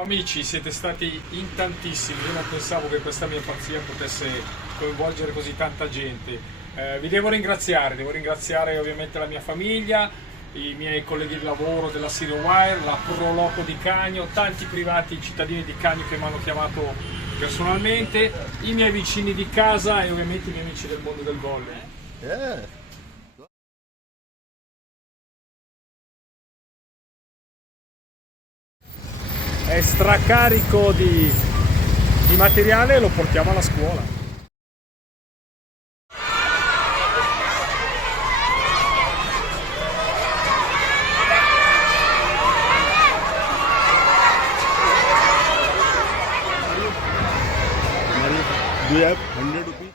Ciao amici, siete stati in tantissimi, io non pensavo che questa mia pazzia potesse coinvolgere così tanta gente. Vi devo ringraziare ovviamente la mia famiglia, i miei colleghi di lavoro della Sirio Wire, la Proloco di Cagno, tanti privati cittadini di Cagno che mi hanno chiamato personalmente, i miei vicini di casa e ovviamente i miei amici del mondo del volley. È stracarico di materiale e lo portiamo alla scuola. Do you have 100 rupees?